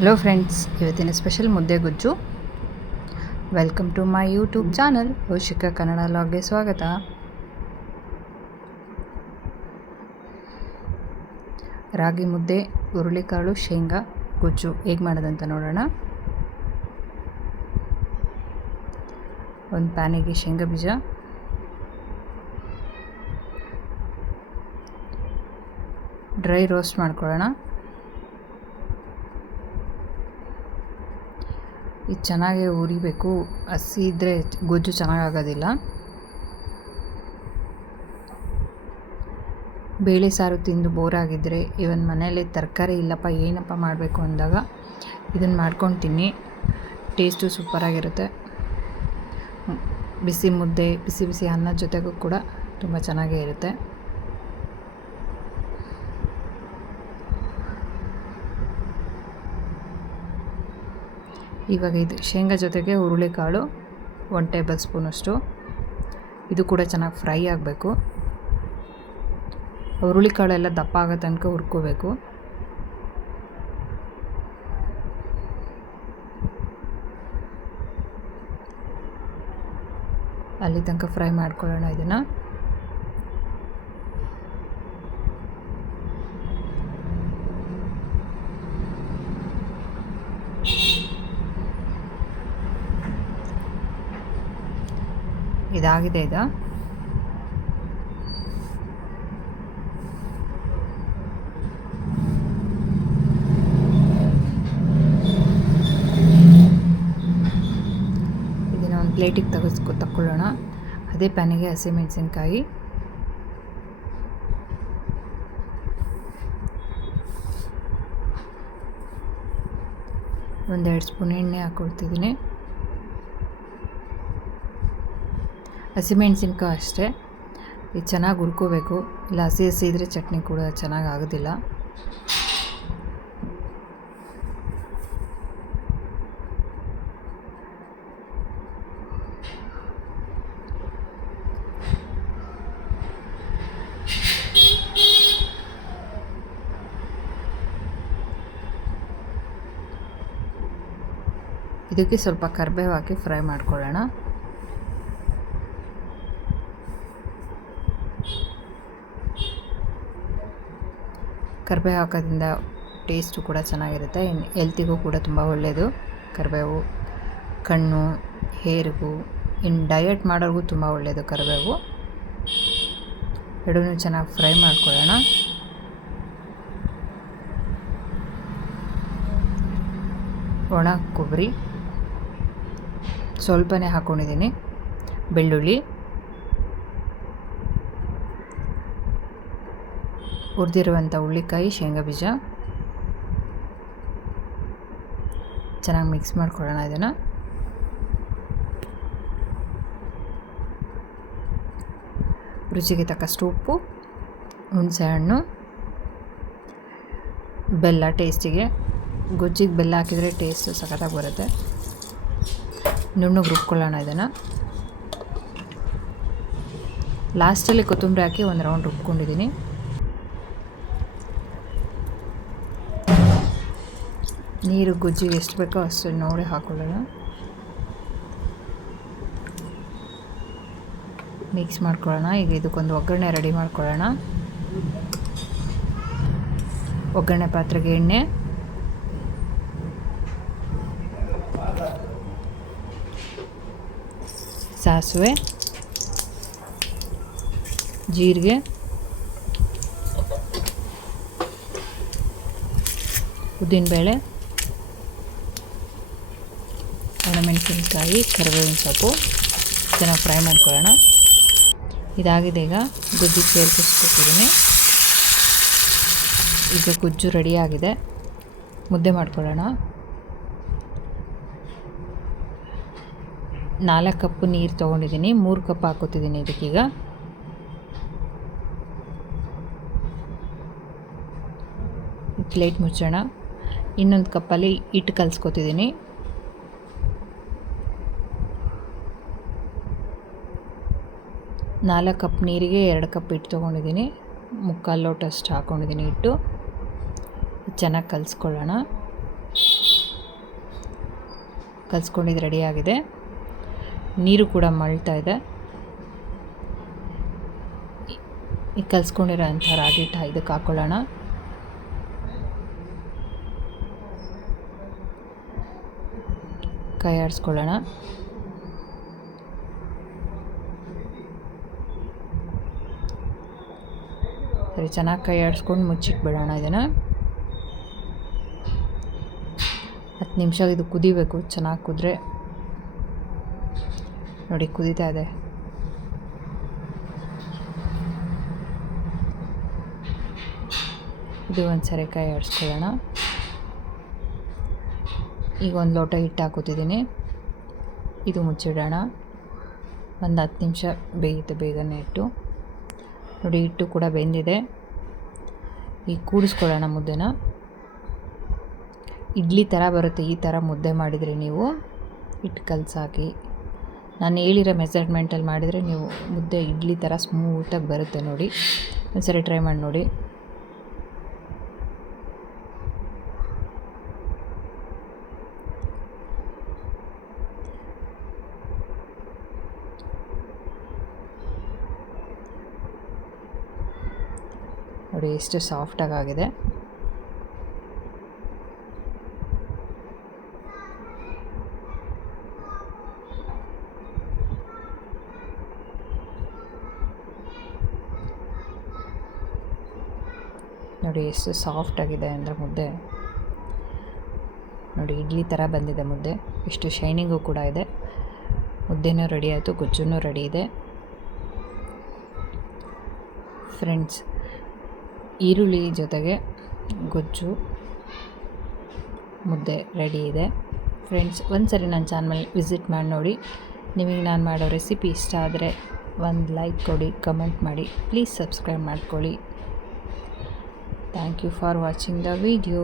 Hello friends, ಇವತ್ತಿನ special ಮುದ್ದೆ ಗುಜ್ಜು. Welcome to my YouTube channel Aushika Kannada ಲಾಗ್ಗೆ ಸ್ವಾಗತ. ರಾಗಿ ಮುದ್ದೆ, ಹುರುಳಿಕಾಳು, ಶೇಂಗಾ ಗುಜ್ಜು ಹೇಗೆ ಮಾಡೋದಂತ ನೋಡೋಣ. ಒಂದು ಪ್ಯಾನಿಗೆ ಶೇಂಗಾ ಬೀಜ, ಡ್ರೈ ರೋಸ್ಟ್ ಮಾಡ್ಕೊಳ್ಳೋಣ. ಇದು ಚೆನ್ನಾಗಿ ಹುರಿಬೇಕು, ಹಸಿ ಇದ್ದರೆ ಗೊಜ್ಜು ಚೆನ್ನಾಗಾಗೋದಿಲ್ಲ. ಬೇಳೆ ಸಾರು ತಿಂದು ಬೋರ್ ಆಗಿದ್ದರೆ, ಇವನ್ ಮನೇಲಿ ತರಕಾರಿ ಇಲ್ಲಪ್ಪ ಏನಪ್ಪ ಮಾಡಬೇಕು ಅಂದಾಗ ಇದನ್ನು ಮಾಡ್ಕೊಂಡು ತಿನ್ನಿ, ಟೇಸ್ಟು ಸೂಪರಾಗಿರುತ್ತೆ. ಬಿಸಿ ಮುದ್ದೆ, ಬಿಸಿ ಬಿಸಿ ಅನ್ನದ ಜೊತೆಗೂ ಕೂಡ ತುಂಬ ಚೆನ್ನಾಗೇ ಇರುತ್ತೆ. ಇವಾಗ ಇದು ಶೇಂಗಾ ಜೊತೆಗೆ ಹುರುಳಿಕಾಳು 1 ಟೇಬಲ್ ಸ್ಪೂನಷ್ಟು, ಇದು ಕೂಡ ಚೆನ್ನಾಗಿ ಫ್ರೈ ಆಗಬೇಕು. ಹುರುಳಿಕಾಳೆಲ್ಲ ದಪ್ಪ ಆಗೋ ತನಕ ಹುರ್ಕೋಬೇಕು. ಅಲ್ಲಿ ತನಕ ಫ್ರೈ ಮಾಡ್ಕೊಳ್ಳೋಣ. ಇದನ್ನು ಇದಾಗಿದೆ. ಇದು ಇದನ್ನು ಒಂದು ಪ್ಲೇಟಿಗೆ ತಗೊಳ್ಳೋಣ. ಅದೇ ಪ್ಯಾನಿಗೆ ಹಸಿಮೆಣಸಿನ್ಕಾಯಿ, ಒಂದೆರಡು ಸ್ಪೂನ್ ಎಣ್ಣೆ ಹಾಕ್ಕೊಳ್ತಿದ್ದೀನಿ. ಹಸಿಮೆಣಸಿನ್ಕಾಯಿ ಅಷ್ಟೇ, ಇದು ಚೆನ್ನಾಗಿ ಹುರ್ಕೋಬೇಕು, ಇಲ್ಲ ಹಸಿ ಹಸಿ ಇದ್ದರೆ ಚಟ್ನಿ ಕೂಡ ಚೆನ್ನಾಗಿ ಆಗೋದಿಲ್ಲ. ಇದಕ್ಕೆ ಸ್ವಲ್ಪ ಕರಿಬೇವು ಹಾಕಿ ಫ್ರೈ ಮಾಡ್ಕೊಳ್ಳೋಣ. ಕರಿಬೇವು ಹಾಕೋದ್ರಿಂದ ಟೇಸ್ಟು ಕೂಡ ಚೆನ್ನಾಗಿರುತ್ತೆ, ಹೆಲ್ತಿಗೂ ಕೂಡ ತುಂಬ ಒಳ್ಳೆಯದು. ಕರಿಬೇವು ಕಣ್ಣು, ಹೇರಿಗೂ, ಇನ್ನು ಡಯಟ್ ಮಾಡೋರಿಗೂ ತುಂಬ ಒಳ್ಳೆಯದು ಕರಿಬೇವು. ಎರಡೂ ಚೆನ್ನಾಗಿ ಫ್ರೈ ಮಾಡ್ಕೊಳ್ಳೋಣ. ಒಣ ಕೊಬ್ಬರಿ ಸ್ವಲ್ಪನೇ ಹಾಕ್ಕೊಂಡಿದ್ದೀನಿ, ಬೆಳ್ಳುಳ್ಳಿ, ಹುರಿದಿರುವಂಥ ಹುರುಳಿಕಾಯಿ, ಶೇಂಗಾ ಬೀಜ ಚೆನ್ನಾಗಿ ಮಿಕ್ಸ್ ಮಾಡ್ಕೊಳ್ಳೋಣ. ಇದನ್ನು ರುಚಿಗೆ ತಕ್ಕಷ್ಟು ಉಪ್ಪು, ಹುಣಸೆಹಣ್ಣು, ಬೆಲ್ಲ ಟೇಸ್ಟಿಗೆ. ಗೊಜ್ಜಿಗೆ ಬೆಲ್ಲ ಹಾಕಿದರೆ ಟೇಸ್ಟು ಸಖತ್ತಾಗಿ ಬರುತ್ತೆ. ನುಣ್ಣಗೆ ರುಬ್ಕೊಳ್ಳೋಣ. ಇದನ್ನು ಲಾಸ್ಟಲ್ಲಿ ಕೊತ್ತಂಬರಿ ಹಾಕಿ ಒಂದು ರೌಂಡ್ ರುಬ್ಕೊಂಡಿದ್ದೀನಿ. ನೀರು ಗೊಜ್ಜಿಗೆ ಎಷ್ಟು ಬೇಕೋ ಅಷ್ಟು ನೋಡಿ ಹಾಕ್ಕೊಳ್ಳೋಣ. ಮಿಕ್ಸ್ ಮಾಡ್ಕೊಳ್ಳೋಣ. ಈಗ ಇದಕ್ಕೊಂದು ಒಗ್ಗರಣೆ ರೆಡಿ ಮಾಡ್ಕೊಳ್ಳೋಣ. ಒಗ್ಗರಣೆ ಪಾತ್ರೆಗೆ ಎಣ್ಣೆ, ಸಾಸಿವೆ, ಜೀರಿಗೆ, ಉದ್ದಿನಬೇಳೆ, ಒಣಮೆಣಸಿನ್ಕಾಯಿ, ಕರಿಬೇವಿನ ಸೊಪ್ಪು ಚೆನ್ನಾಗಿ ಫ್ರೈ ಮಾಡ್ಕೊಳ್ಳೋಣ. ಇದಾಗಿದೆ. ಈಗ ಗೊಜ್ಜಿಗೆ ಸೇರಿಸ್ಕೊತಿದ್ದೀನಿ. ಈಗ ಗೊಜ್ಜು ರೆಡಿಯಾಗಿದೆ. ಮುದ್ದೆ ಮಾಡ್ಕೊಳ್ಳೋಣ. 4 ಕಪ್ ನೀರು ತೊಗೊಂಡಿದ್ದೀನಿ, 3 ಕಪ್ ಹಾಕೋತಿದ್ದೀನಿ ಇದಕ್ಕೀಗ. ಪ್ಲೇಟ್ ಮುಚ್ಚೋಣ. ಇನ್ನೊಂದು ಕಪ್ಪಲ್ಲಿ ಹಿಟ್ಟು ಕಲಿಸ್ಕೊತಿದ್ದೀನಿ. ನಾಲ್ಕು ಕಪ್ ನೀರಿಗೆ 2 ಕಪ್ ಹಿಟ್ಟು ತೊಗೊಂಡಿದ್ದೀನಿ. ಮುಕ್ಕಾಲು ಲೋಟಷ್ಟು ಹಾಕ್ಕೊಂಡಿದ್ದೀನಿ ಹಿಟ್ಟು. ಚೆನ್ನಾಗಿ ಕಲಿಸ್ಕೊಳ್ಳೋಣ. ಕಲಿಸ್ಕೊಂಡಿದ್ದು ರೆಡಿಯಾಗಿದೆ. ನೀರು ಕೂಡ ಮಳ್ತಾ ಇದೆ. ಈ ಕಲಿಸ್ಕೊಂಡಿರೋಂಥ ರಾಗಿ ಹಿಟ್ಟು ಇದಕ್ಕೆ ಹಾಕ್ಕೊಳ್ಳೋಣ. ಕೈ ಆಡಿಸ್ಕೊಳ್ಳೋಣ. ಸರಿ, ಚೆನ್ನಾಗಿ ಕೈ ಆಡಿಸ್ಕೊಂಡು ಮುಚ್ಚಿಟ್ಬಿಡೋಣ. ಇದನ್ನು 10 ನಿಮಿಷ ಇದು ಕುದಿಬೇಕು. ಚೆನ್ನಾಗಿ ಕುದ್ರೆ ನೋಡಿ, ಕುದೀತಾ ಇದೆ. ಇದು ಒಂದು ಸರಿ ಕೈ ಆಡಿಸ್ಕೊಳ್ಳೋಣ. ಈಗ ಒಂದು ಲೋಟ ಹಿಟ್ಟು ಹಾಕೋತಿದ್ದೀನಿ. ಇದು ಮುಚ್ಚಿಡೋಣ. ಒಂದು 10 ನಿಮಿಷ ಬೇಯುತ್ತೆ ಬೇಗನೆ ಹಿಟ್ಟು. ನೋಡಿ, ಹಿಟ್ಟು ಕೂಡ ಬೆಂದಿದೆ. ಈಗ ಕೂಡಿಸ್ಕೊಳ್ಳೋಣ ಮುದ್ದೆನ. ಇಡ್ಲಿ ಥರ ಬರುತ್ತೆ. ಈ ಥರ ಮುದ್ದೆ ಮಾಡಿದರೆ ನೀವು ಹಿಟ್ಟು ಕಲಸಾಕಿ ನಾನು ಹೇಳಿರೋ ಮೆಜರ್ಮೆಂಟಲ್ಲಿ ಮಾಡಿದರೆ ನೀವು ಮುದ್ದೆ ಇಡ್ಲಿ ಥರ ಸ್ಮೂತಾಗಿ ಬರುತ್ತೆ. ನೋಡಿ, ಒಂದು ಸರಿ ಟ್ರೈ ಮಾಡಿ ನೋಡಿ. ನೋಡಿ ಎಷ್ಟು ಸಾಫ್ಟಾಗಿ ಆಗಿದೆ. ನೋಡಿ ಎಷ್ಟು ಸಾಫ್ಟಾಗಿದೆ ಅಂದರೆ ಮುದ್ದೆ. ನೋಡಿ, ಇಡ್ಲಿ ಥರ ಬಂದಿದೆ ಮುದ್ದೆ. ಎಷ್ಟು ಶೈನಿಂಗು ಕೂಡ ಇದೆ. ಮುದ್ದೆನೂ ರೆಡಿ ಆಯಿತು, ಗೊಜ್ಜೂ ರೆಡಿ ಇದೆ. ಫ್ರೆಂಡ್ಸ್, ಈರುಳ್ಳಿ ಜೊತೆಗೆ ಗೊಜ್ಜು ಮುದ್ದೆ ರೆಡಿ ಇದೆ. ಫ್ರೆಂಡ್ಸ್, ಒಂದು ಸರಿ ನನ್ನ ಚಾನಲ್ ವಿಸಿಟ್ ಮಾಡಿ ನೋಡಿ. ನಿಮಗೆ ನಾನು ಮಾಡೋ ರೆಸಿಪಿ ಇಷ್ಟ ಆದರೆ ಒಂದು ಲೈಕ್ ಕೊಡಿ, ಕಮೆಂಟ್ ಮಾಡಿ, ಪ್ಲೀಸ್ ಸಬ್ಸ್ಕ್ರೈಬ್ ಮಾಡ್ಕೊಳ್ಳಿ. Thank you for watching the video.